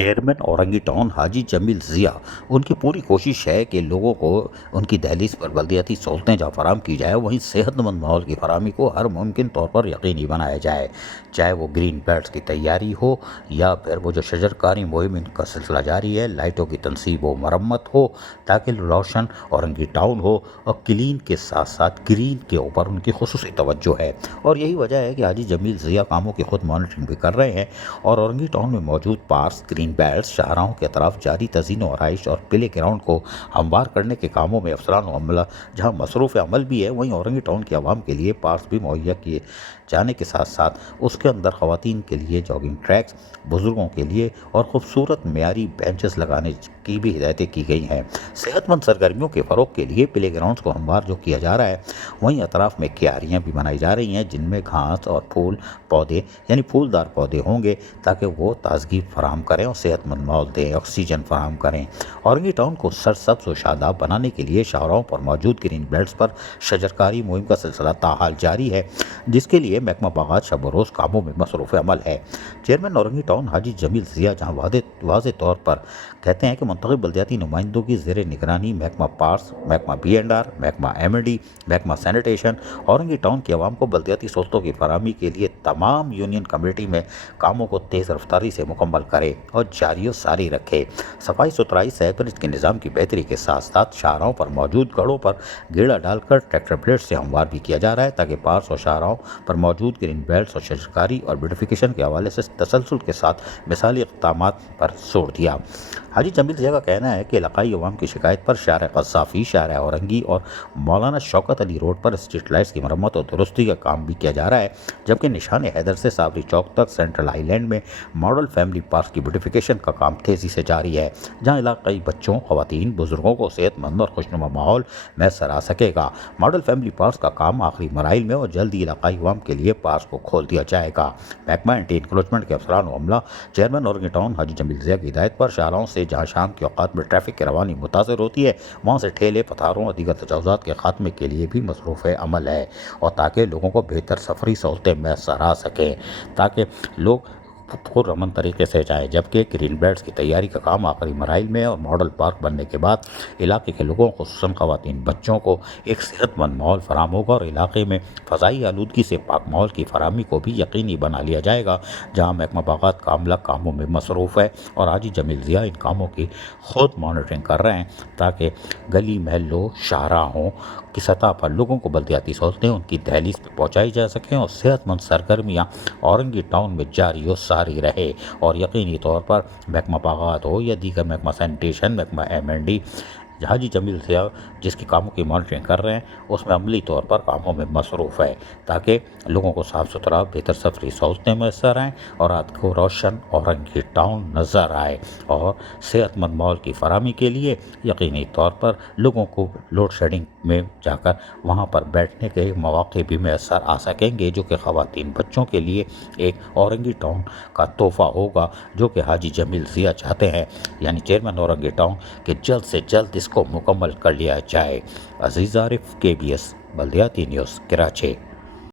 Chairman Orangi town حاجی جمیل ضیاء ان کی پوری کوشش ہے کہ لوگوں کو ان کی دہلیز پر بلدیاتی سہولتیں جہاں فراہم کی جائے وہیں صحت مند ماحول کی فراہمی کو ہر ممکن طور پر یقینی بنایا جائے، چاہے وہ گرین بیلٹس کی تیاری ہو یا پھر وہ جو شجر کاری مہم ان کا سلسلہ جاری ہے، لائٹوں کی تنصیب و مرمت ہو تاکہ روشن اورنگی ٹاؤن ہو اور کلین کے ساتھ ساتھ گرین کے اوپر ان کی خصوصی توجہ ہے۔ اور یہی وجہ ہے کہ حاجی جمیل ضیاء کاموں کی خود مانیٹرنگ بھی کر رہے ہیں اور اورنگی ٹاؤن میں موجود پارکس، گرین بیلٹس، شاہراہوں کے اطراف جاری تزئین و آرائش اور پلے گراؤنڈ کو ہموار کرنے کے کاموں میں افسران و عملہ جہاں مصروف عمل بھی ہے، وہیں اورنگی ٹاؤن کے عوام کے لیے پارکس بھی مہیا کیے جانے کے ساتھ ساتھ اس کے اندر خواتین کے لیے جاگنگ ٹریکس، بزرگوں کے لیے اور خوبصورت معیاری بینچز لگانے کی بھی ہدایتیں کی گئی ہیں۔ صحت مند سرگرمیوں کے فروغ کے لیے پلے گراؤنڈز کو ہموار جو کیا جا رہا ہے، وہیں اطراف میں کیاریاں بھی بنائی جا رہی ہیں جن میں گھاس اور پھول پودے یعنی پھولدار پودے ہوں گے تاکہ وہ تازگی فراہم کریں اور صحت مند ماحول دیں، آکسیجن فراہم کریں۔ اورنگی ٹاؤن کو سرسبز و شاداب بنانے کے لیے شاہراہوں پر موجود گرین بیلٹس پر شجرکاری مہم کا سلسلہ تاحال جاری ہے، جس کے لیے محکمہ باغات شب و روز کاموں میں مصروف عمل ہے۔ چیئرمین اورنگی ٹاؤن حاجی جمیل ضیاء جہاں واضح طور پر کہتے ہیں کہ منتخب بلدیاتی نمائندوں کی زیر نگرانی محکمہ پارکس، محکمہ B&R، محکمہ M&D، محکمہ سینیٹیشن اورنگی ٹاؤن کے عوام کو بلدیاتی سہولتوں کی فراہمی کے لیے تمام یونین کمیٹی میں کاموں کو تیز رفتاری سے مکمل کرے اور جاری و ساری رکھے۔ صفائی ستھرائی سیپریج کے نظام کی بہتری کے ساتھ ساتھ شاہراہوں پر موجود گڑھوں پر گیڑا ڈال کر ٹریکٹر بلیڈ سے ہموار بھی کیا جا رہا ہے تاکہ پارکس اور شاہراہوں پر موجود گرین بیلٹس اور شجرکاری اور بیوٹیفیکیشن کے حوالے سے تسلسل کے ساتھ مثالی اقدامات پر زور دیا۔ حاجی جمیل ضیاء کا کہنا ہے کہ علاقائی عوام کی شکایت پر شارع قذافی، شارع اورنگی اور مولانا شوکت علی روڈ پر اسٹریٹ لائٹس کی مرمت اور درستی کا کام بھی کیا جا رہا ہے، جبکہ نشان حیدر سے صابری چوک تک سینٹرل آئی لینڈ میں ماڈل فیملی پارک کی بیوٹیفیکیشن کا کام تیزی سے جاری ہے، جہاں علاقائی بچوں، خواتین، بزرگوں کو صحت مند اور خوشنما ماحول میسر آ سکے گا۔ ماڈل فیملی پارکس کا کام آخری مراحل میں اور جلد ہی علاقائی عوام کے لیے پارکس کو کھول دیا جائے گا۔ محکمہ اینٹی انکروچمنٹ کے افسران و عملہ چیئرمین اورنگی ٹاؤن حاجی جمیل ضیاء کی ہدایت پر شاہراہوں سے جہاں شام کے اوقات میں ٹریفک کی روانی متاثر ہوتی ہے، وہاں سے ٹھیلے، پتھاروں اور دیگر تجاوزات کے خاتمے کے لیے بھی مصروف عمل ہے اور تاکہ لوگوں کو بہتر سفری سہولتیں میسر آ سکیں، تاکہ لوگ پرامن طریقے سے جائیں، جبکہ گرین بیلٹس کی تیاری کا کام آخری مراحل میں اور ماڈل پارک بننے کے بعد علاقے کے لوگوں خصوصاً خواتین بچوں کو ایک صحت مند ماحول فراہم ہوگا اور علاقے میں فضائی آلودگی سے پاک ماحول کی فراہمی کو بھی یقینی بنا لیا جائے گا، جہاں محکمہ باغات کا عملہ کاموں میں مصروف ہے اور حاجی جمیل ضیاء ان کاموں کی خود مانیٹرنگ کر رہے ہیں تاکہ گلی محلوں، شاہراہوں کی سطح پر لوگوں کو بلدیاتی سہولتیں ان کی دہلیز پہ پہنچائی جا سکیں اور صحت مند سرگرمیاں اورنگی ٹاؤن میں جاری و ساری رہے۔ اور یقینی طور پر محکمہ باغات ہو یا دیگر محکمہ سینیٹیشن، محکمہ M&D، حاجی جمیل ضیاء جس کے کاموں کی مانیٹرنگ کر رہے ہیں اس میں عملی طور پر کاموں میں مصروف ہے تاکہ لوگوں کو صاف ستھرا بہتر سفری سہولتیں میسر آئیں اور رات کو روشن اورنگی ٹاؤن نظر آئے اور صحت مند ماحول کی فراہمی کے لیے یقینی طور پر لوگوں کو لوڈ شیڈنگ میں جا کر وہاں پر بیٹھنے کے مواقع بھی میسر آ سکیں گے، جو کہ خواتین بچوں کے لیے ایک اورنگی ٹاؤن کا تحفہ ہوگا جو کہ حاجی جمیل ضیاء چاہتے ہیں، یعنی چیئرمین اورنگی ٹاؤن، کہ جلد سے جلد اس کو مکمل کر لیا جائے۔ عزیز عارف، KBS بلدیاتی نیوز، کراچی۔